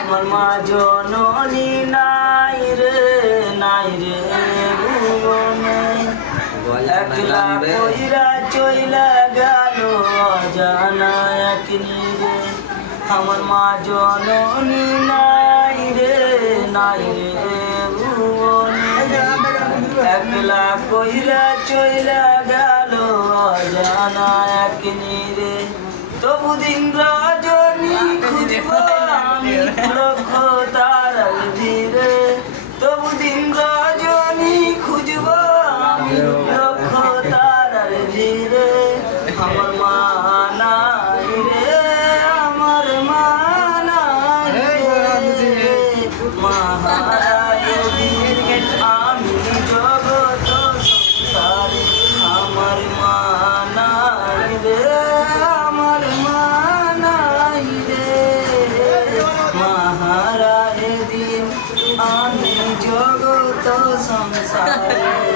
আমার মা জননী নাই রে ভুবনে, একলা কইরা চইলা গেল অজানা এক নীরে। আমার মা জননী নাই রে ভুবনে, একলা কইরা চইলা গেল অজানা এক নীরে। তবু দিন রজনী খুঁজব আমি লক্ষ তারার ধীরে, তবু দিন রজনী খুঁজব আমি লক্ষ তারার ধীরে। আমার মা নাই রে, আমার মা নাই রে, মহারায় দিন আমি জগত সংসারে। আমার মা নাই রে, আমার মা নাই রে, মহারায় দিন আমি জগত সংসারে।